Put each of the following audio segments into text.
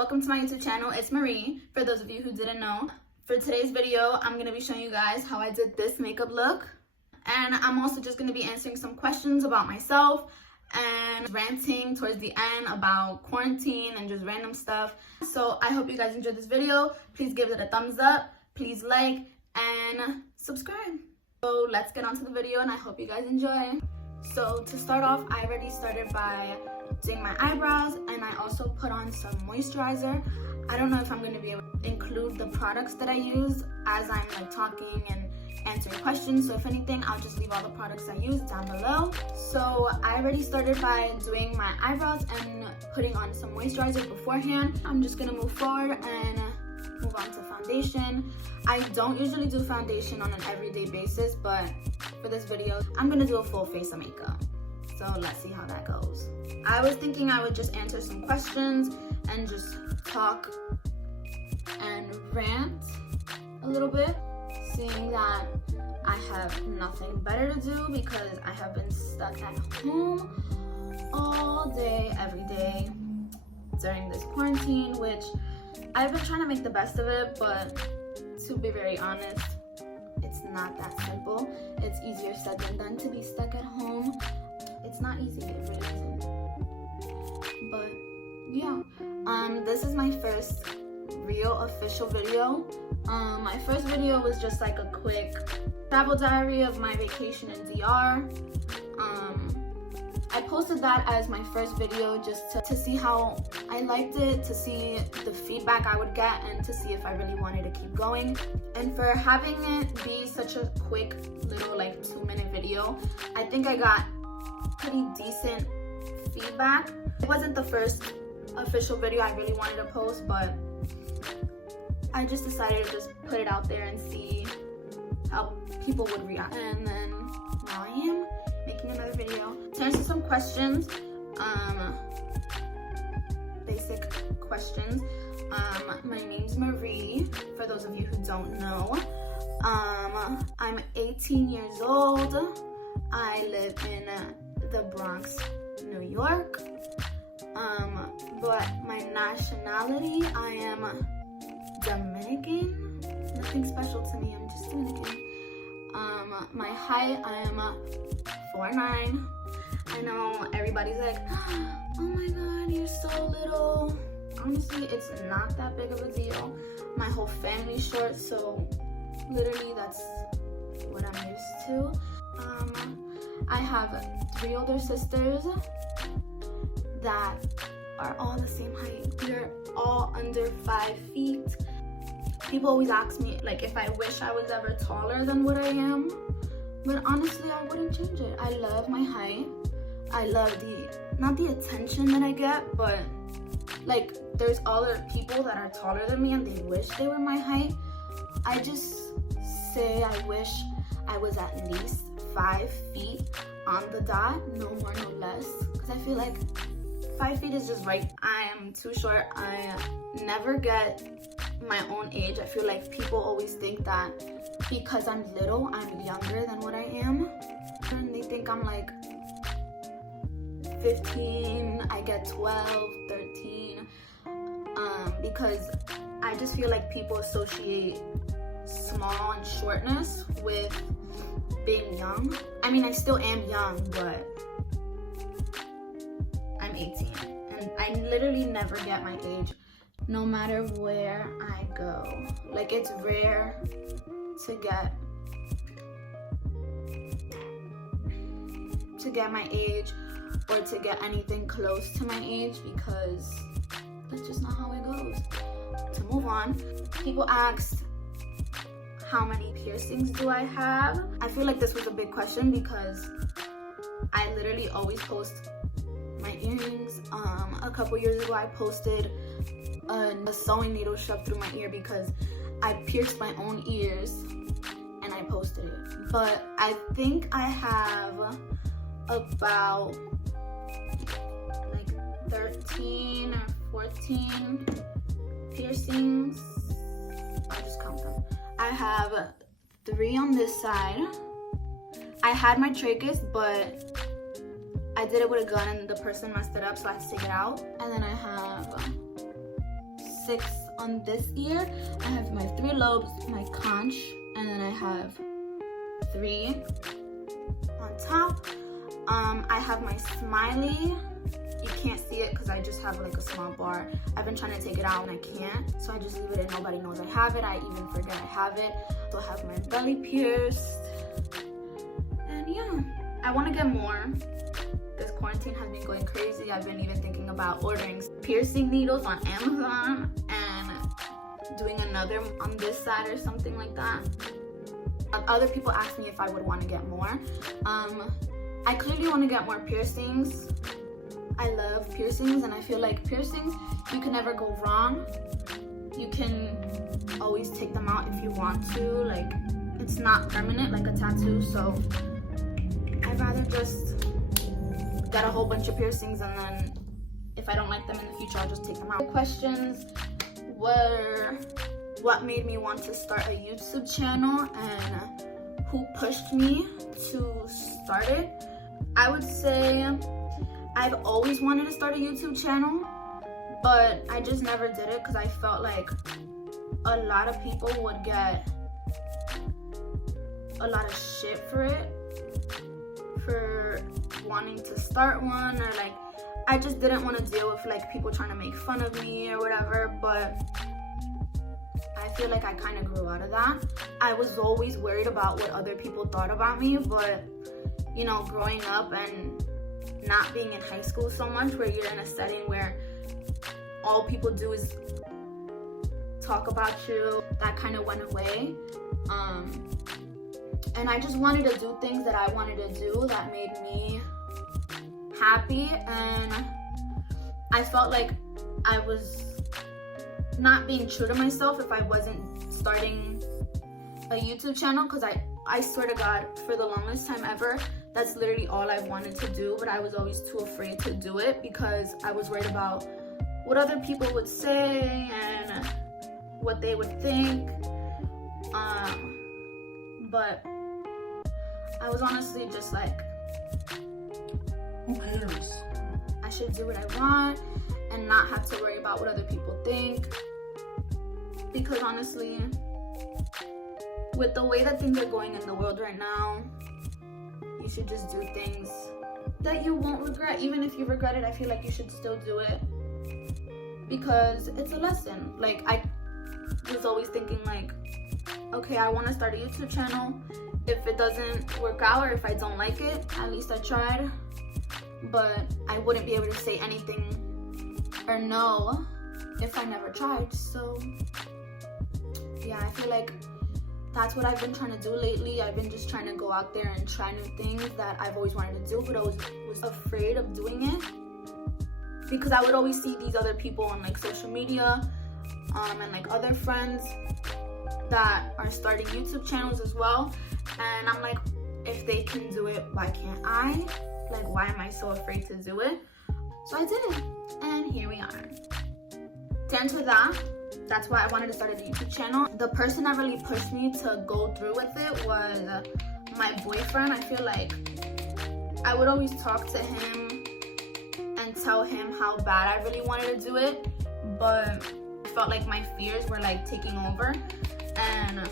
welcome to my YouTube channel. It's Marie, for those of you who didn't know. For today's video, I'm going to be showing you guys how I did this makeup look. And I'm also just going to be answering some questions about myself and ranting towards the end about quarantine and just random stuff. So I hope you guys enjoyed this video. Please give it a thumbs up, please like, and subscribe. So let's get on to the video and I hope you guys enjoy. So to start off, I already started by doing my eyebrows, and I also put on some moisturizer. I don't know if I'm going to be able to include the products that I use as I'm like talking and answering questions, so if anything, I'll just leave all the products I use down below. So I already started by doing my eyebrows and putting on some moisturizer beforehand. I'm just going to move forward and move on to foundation. I don't usually do foundation on an everyday basis, but for this video, I'm going to do a full face of makeup. So let's see how that goes. I was thinking I would just answer some questions and just talk and rant a little bit, seeing that I have nothing better to do because I have been stuck at home all day, every day during this quarantine, which I've been trying to make the best of it, but to be very honest, it's not that simple. It's easier said than done to be stuck at home. It's not easy, it really isn't. But yeah, this is my first real official video. My first video was just like a quick travel diary of my vacation in DR. I posted that as my first video just to see how I liked it, to see the feedback I would get, and to see if I really wanted to keep going. And for having it be such a quick little like 2-minute video, I think I got pretty decent feedback. It wasn't the first official video I really wanted to post, but I just decided to just put it out there and see how people would react. And then now I am making another video to answer some questions, basic questions. My name's Marie, for those of you who don't know. I'm 18 years old. I live in the Bronx, New York. But my nationality, I am Dominican. Nothing special to me, I'm just Dominican. My height, I am 4'9". I know everybody's like, oh my god, you're so little. Honestly, it's not that big of a deal. My whole family's short, so literally that's what I'm used to. I have 3 older sisters that are all the same height. They're all under 5 feet. People always ask me like if I wish I was ever taller than what I am, but honestly I wouldn't change it. I love my height. I love not the attention that I get, but like there's other people that are taller than me and they wish they were my height. I just say I wish I was at least 5 feet on the dot, no more, no less, because I feel like 5 feet is just right. I am too short. I never get my own age. I feel like people always think that because I'm little, I'm younger than what I am, and they think I'm like 15, I get 12, 13, because I just feel like people associate small and shortness with being young. I mean, I still am young, but I'm 18 and I literally never get my age no matter where I go. Like, it's rare to get my age or to get anything close to my age, because that's just not how it goes. To move on, people asked how many piercings do I have. I feel like this was a big question because I literally always post my earrings. A couple years ago I posted a sewing needle shoved through my ear because I pierced my own ears and I posted it. But I think I have about like 13 or 14 piercings. I'll just count them. I have 3 on this side. I had my trachea, but I did it with a gun and the person messed it up, so I had to take it out. And then I have 6 on this ear. I have my 3 lobes, my conch, and then I have 3 on top. I have my smiley. You can't see it because I just have like a small bar. I've been trying to take it out and I can't, so I just leave it and nobody knows I have it. I even forget I have it. So I have my belly pierced. And yeah, I want to get more. This quarantine has been going crazy. I've been even thinking about ordering piercing needles on Amazon and doing another on this side or something like that. Other people ask me if I would want to get more. I clearly want to get more piercings. I love piercings, and I feel like piercings, you can never go wrong. You can always take them out if you want to. Like, it's not permanent like a tattoo, so I'd rather just get a whole bunch of piercings, and then if I don't like them in the future, I'll just take them out. The questions were what made me want to start a YouTube channel and who pushed me to start it. I would say I've always wanted to start a YouTube channel, but I just never did it because I felt like a lot of people would get a lot of shit for it, for wanting to start one, or like, I just didn't want to deal with like people trying to make fun of me or whatever. But I feel like I kind of grew out of that. I was always worried about what other people thought about me, but you know, growing up and not being in high school so much, where you're in a setting where all people do is talk about you, that kind of went away. And I just wanted to do things that I wanted to do that made me happy, and I felt like I was not being true to myself if I wasn't starting a YouTube channel, because I swear to God, for the longest time ever, that's literally all I wanted to do, but I was always too afraid to do it because I was worried about what other people would say and what they would think. But I was honestly just like, who cares? I should do what I want and not have to worry about what other people think. Because honestly, with the way that things are going in the world right now, you should just do things that you won't regret. Even if you regret it, I feel like you should still do it because it's a lesson. Like, I was always thinking like, okay, I want to start a YouTube channel. If it doesn't work out or if I don't like it, at least I tried. But I wouldn't be able to say anything or no if I never tried. So yeah, I feel like that's what I've been trying to do lately. I've been just trying to go out there and try new things that I've always wanted to do, but I was afraid of doing it because I would always see these other people on like social media and like other friends that are starting YouTube channels as well, and I'm like, if they can do it, why can't I? Like, why am I so afraid to do it? So I did it, and here we are. To answer that, that's why I wanted to start a YouTube channel. The person that really pushed me to go through with it was my boyfriend. I feel like I would always talk to him and tell him how bad I really wanted to do it, but I felt like my fears were like taking over, and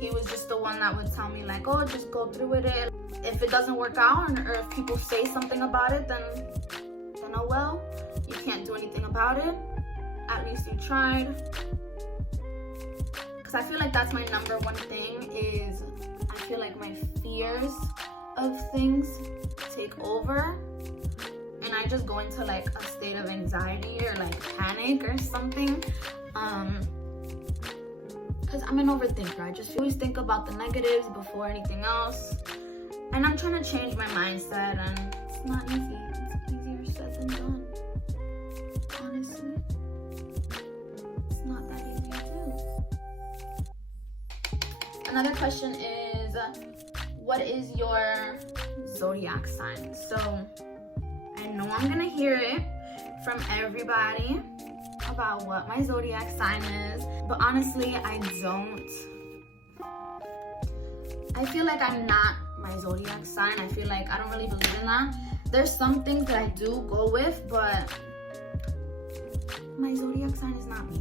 he was just the one that would tell me like, oh, just go through with it. If it doesn't work out, or if people say something about it, then oh well, you can't do anything about it. At least you tried. Because I feel like that's my number one thing, is I feel like my fears of things take over, and I just go into like a state of anxiety or like panic or something. Because I'm an overthinker. I just always think about the negatives before anything else, and I'm trying to change my mindset, and it's not easy. It's easier said than done, honestly. Not that easy to do. Another question is, what is your zodiac sign? So I know I'm gonna hear it from everybody about what my zodiac sign is, but honestly, I feel like I'm not my zodiac sign. I feel like I don't really believe in that. There's some things that I do go with, but my zodiac sign is not me.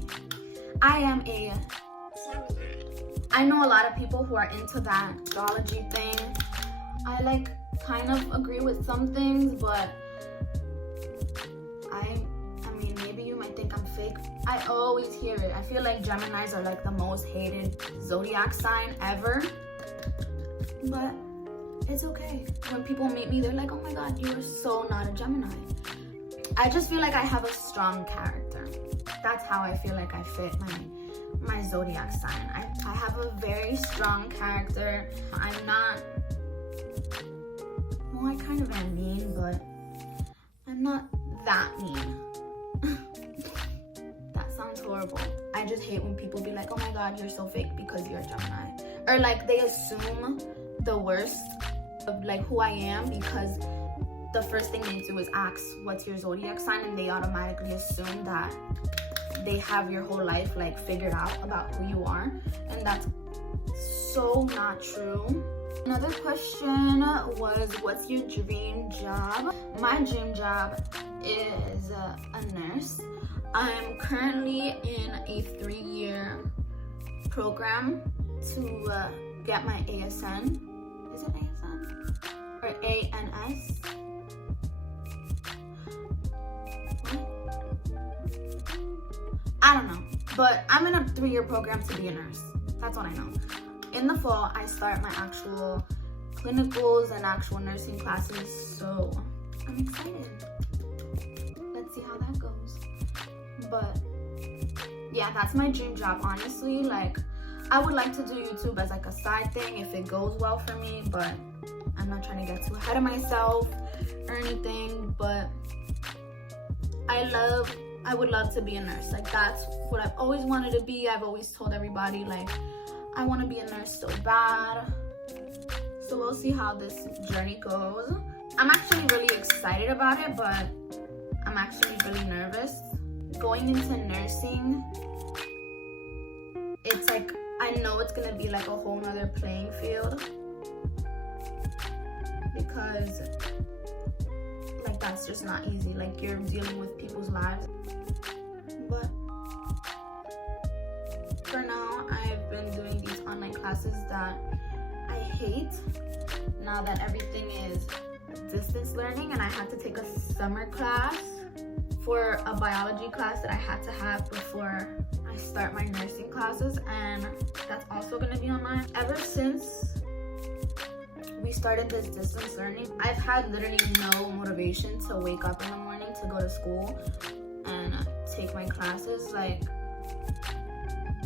I am a I know a lot of people who are into that astrology thing. I like kind of agree with some things, but I mean, maybe you might think I'm fake. I always hear it. I feel like Geminis are like the most hated zodiac sign ever. But it's okay. When people meet me, they're like, oh my god, you are so not a Gemini. I just feel like I have a strong character. That's how I feel like I fit my zodiac sign. I have a very strong character. I'm not, well, I kind of am mean, but I'm not that mean. That sounds horrible. I just hate when people be like, oh my god, you're so fake because you're a Gemini. Or like they assume the worst of like who I am because the first thing they do is ask what's your zodiac sign, and they automatically assume that they have your whole life like figured out about who you are, and that's so not true. Another question was, what's your dream job? My dream job is a nurse. I'm currently in a 3-year program to get my ASN. Is it ASN? Or ANS? I don't know, but I'm in a 3-year program to be a nurse. That's what I know. In the fall, I start my actual clinicals and actual nursing classes, so I'm excited. Let's see how that goes. But yeah, that's my dream job, honestly. Like, I would like to do YouTube as like a side thing if it goes well for me, but I'm not trying to get too ahead of myself or anything. But I would love to be a nurse. Like, that's what I've always wanted to be. I've always told everybody, like, I want to be a nurse so bad. So we'll see how this journey goes. I'm actually really excited about it, but I'm actually really nervous. Going into nursing, it's like, I know it's gonna be like a whole nother playing field, because like that's just not easy. Like, you're dealing with people's lives. But for now, I've been doing these online classes that I hate now that everything is distance learning, and I had to take a summer class for a biology class that I had to have before I start my nursing classes, and that's also going to be online. Ever since we started this distance learning, I've had literally no motivation to wake up in the morning to go to school and take my classes. Like,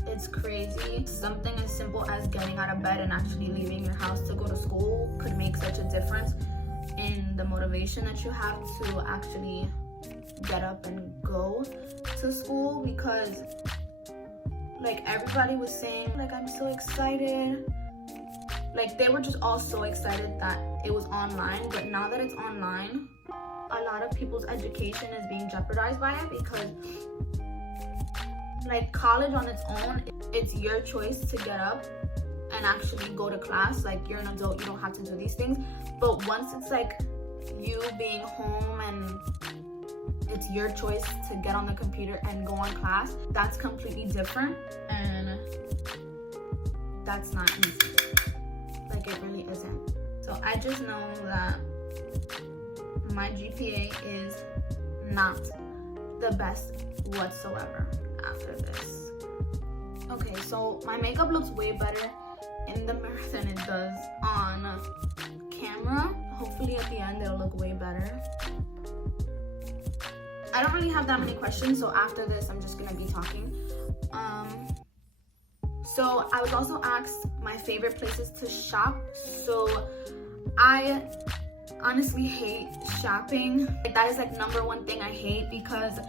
it's crazy. Something as simple as getting out of bed and actually leaving your house to go to school could make such a difference in the motivation that you have to actually get up and go to school. Because like, everybody was saying like, I'm so excited. Like, they were just all so excited that it was online, but now that it's online, a lot of people's education is being jeopardized by it, because like, college on its own, it's your choice to get up and actually go to class. Like, you're an adult, you don't have to do these things. But once it's like you being home and it's your choice to get on the computer and go on class, that's completely different, and that's not easy. Like, it really isn't. So I just know that my GPA is not the best whatsoever after this. Okay, so my makeup looks way better in the mirror than it does on camera. Hopefully at the end it'll look way better. I don't really have that many questions, so after this I'm just gonna be talking. So I was also asked my favorite places to shop. So I honestly hate shopping. Like, that is like #1 thing I hate, because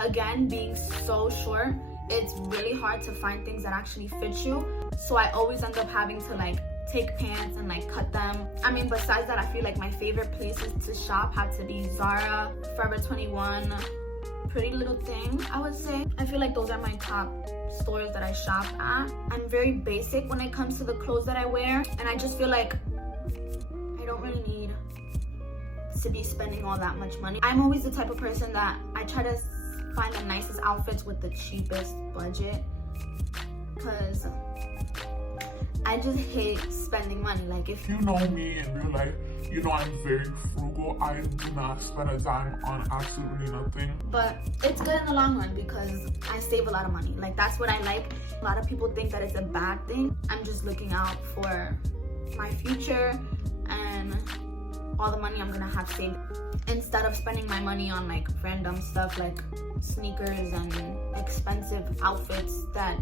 again, being so short, it's really hard to find things that actually fit you. So I always end up having to like take pants and like cut them. I mean, besides that, I feel like my favorite places to shop had to be Zara, Forever 21, Pretty Little Thing, I would say. I feel like those are my top stores that I shop at. I'm very basic when it comes to the clothes that I wear, and I just feel like I don't really need to be spending all that much money. I'm always the type of person that I try to find the nicest outfits with the cheapest budget, because I just hate spending money. Like, if you know me in real life, you know I'm very frugal. I do not spend a dime on absolutely nothing. But it's good in the long run because I save a lot of money. Like, that's what I like. A lot of people think that it's a bad thing. I'm just looking out for my future and all the money I'm gonna have saved, instead of spending my money on like random stuff like sneakers and expensive outfits that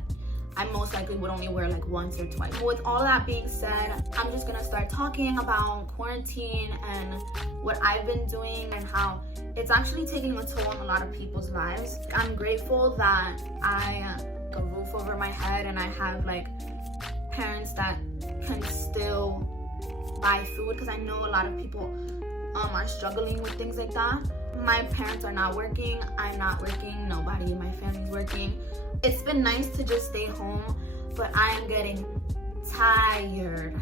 I most likely would only wear like once or twice. With all that being said, I'm just gonna start talking about quarantine and what I've been doing and how it's actually taking a toll on a lot of people's lives. I'm grateful that I have a roof over my head and I have like parents that can still buy food, because I know a lot of people are struggling with things like that. My parents are not working, I'm not working, nobody in my family's working. It's been nice to just stay home, but I am getting tired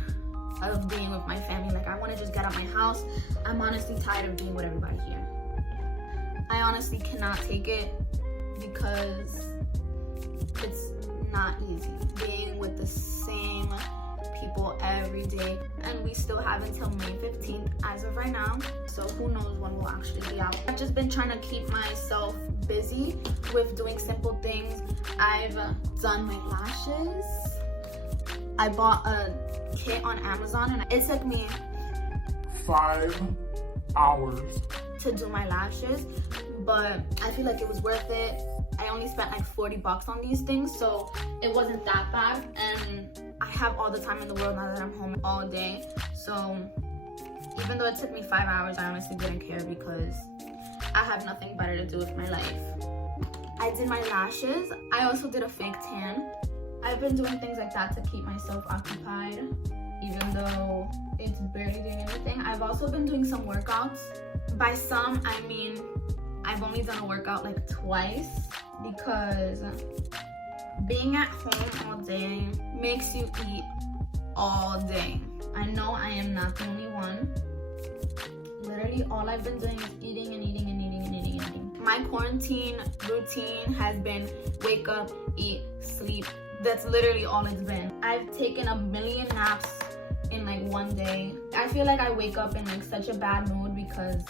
of being with my family. Like, I want to just get out my house. I'm honestly tired of being with everybody here. I honestly cannot take it because it's not easy being with the same people every day, and we still have until May 15th as of right now, so who knows when we'll actually be out. I've just been trying to keep myself busy with doing simple things. I've done my lashes. I bought a kit on Amazon and it took me 5 hours to do my lashes, but I feel like it was worth it. I only spent like $40 on these things, so it wasn't that bad, and I have all the time in the world now that I'm home all day. So even though it took me 5 hours, I honestly didn't care because I have nothing better to do with my life. I did my lashes. I also did a fake tan. I've been doing things like that to keep myself occupied, even though it's barely doing anything. I've also been doing some workouts. By some, I mean I've only done a workout like twice, because being at home all day makes you eat all day. I know I am not the only one. Literally all I've been doing is eating and eating and eating and eating and eating. My quarantine routine has been wake up, eat, sleep. That's literally all it's been. I've taken a million naps in like one day. I feel like I wake up in like such a bad mood because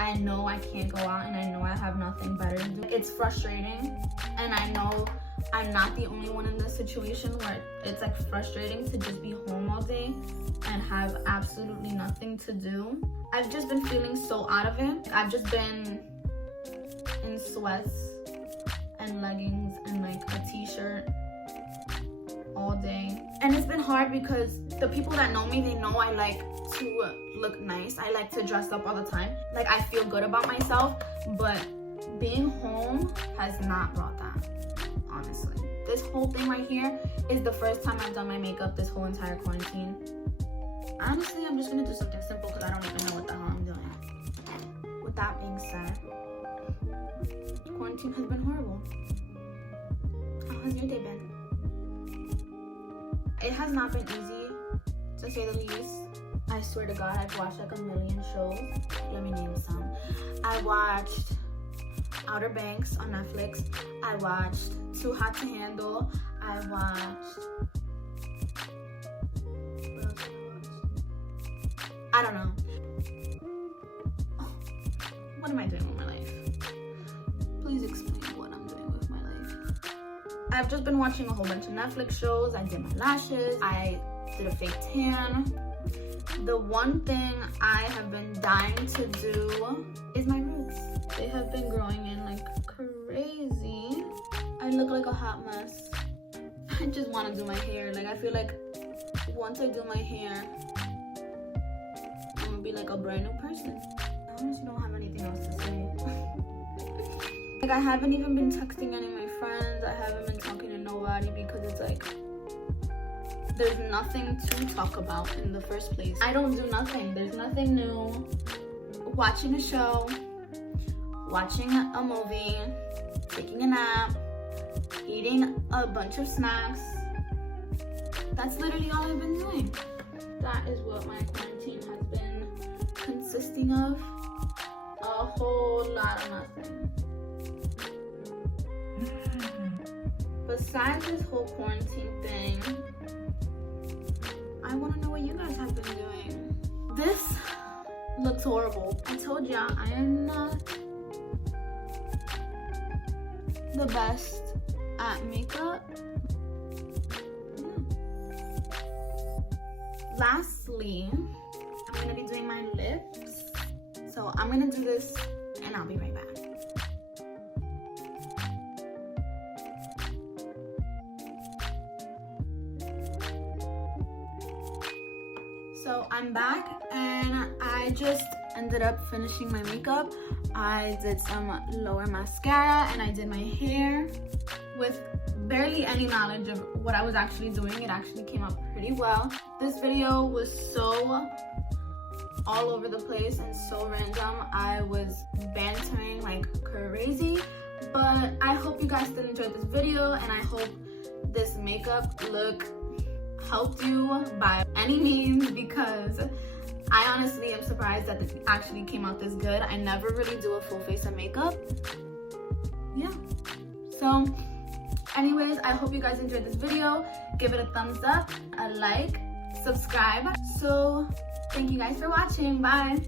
I know I can't go out and I know I have nothing better to do. It's frustrating, and I know I'm not the only one in this situation where it's like frustrating to just be home all day and have absolutely nothing to do. I've just been feeling so out of it. I've just been in sweats and leggings and like a t-shirt all day. And it's been hard because the people that know me, they know I like to look nice. I like to dress up all the time. Like, I feel good about myself, but being home has not brought that, honestly. This whole thing right here is the first time I've done my makeup this whole entire quarantine. Honestly, I'm just gonna do something simple because I don't even know what the hell I'm doing. With that being said, quarantine has been horrible. How has your day been? It has not been easy, to say the least. I swear to God, I've watched like a million shows. Let me name some. I watched Outer Banks on Netflix. I watched Too Hot to Handle. I watched... what else did I watch? I don't know. Oh, what am I doing with my life? Please explain what I'm doing with my life. I've just been watching a whole bunch of Netflix shows. I did my lashes. I did a fake tan. The one thing I have been dying to do is my roots. They have been growing in like crazy. I look like a hot mess. I just want to do my hair. Like, I feel like once I do my hair, I'm gonna be like a brand new person. I honestly don't have anything else to say. Like, I haven't even been texting any of my friends. I haven't been talking to nobody because it's like, there's nothing to talk about in the first place. I don't do nothing. There's nothing new. Watching a show, watching a movie, taking a nap, eating a bunch of snacks. That's literally all I've been doing. That is what my quarantine has been consisting of. A whole lot of nothing. besides this whole quarantine thing, I want to know what you guys have been doing. This looks horrible. I told ya, I am not the best at makeup. Lastly, I'm gonna be doing my lips. So I'm gonna do this and I'll be right back. So I'm back and I just ended up finishing my makeup. I did some lower mascara and I did my hair with barely any knowledge of what I was actually doing. It actually came out pretty well. This video was so all over the place and so random. I was bantering like crazy, but I hope you guys did enjoy this video and I hope this makeup look helped you by any means, because I honestly am surprised that it actually came out this good. I never really do a full face of makeup. Yeah. So anyways, I hope you guys enjoyed this video. Give it a thumbs up, a like, subscribe. So thank you guys for watching. Bye.